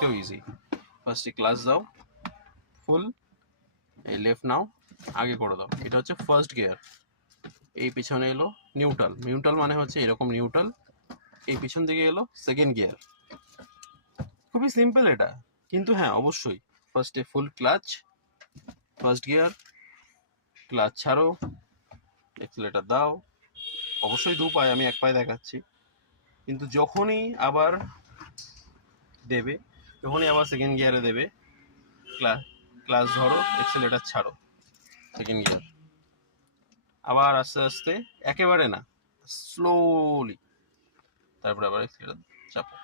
থেকেও ইজি। ফার্স্টে ক্লাচ দাও ফুল, এই লেফট নাও, আগে করে দাও, এটা হচ্ছে ফার্স্ট গিয়ার। এই পিছনে এলো নিউট্রাল, নিউট্রাল মানে হচ্ছে এরকম নিউট্রাল, এই পিছন দিকে এলো সেকেন্ড গিয়ার। খুবই সিম্পল এটা, কিন্তু হ্যাঁ অবশ্যই ফার্স্টে full clutch, first gear, clutch ছাড়ো, এক্সেলেটার দাও, অবশ্যই দু পায়ে, আমি এক পায়ে দেখাচ্ছি। কিন্তু যখনই আবার দেবে, যখনই আবার সেকেন্ড গিয়ারে দেবে, ক্লাচ ধরো, এক্সেলেটার ছাড়ো, সেকেন্ড গিয়ার, আবার আস্তে আস্তে, একেবারে না, স্লোলি, তারপরে আবার এক্সেলেটার চাপো।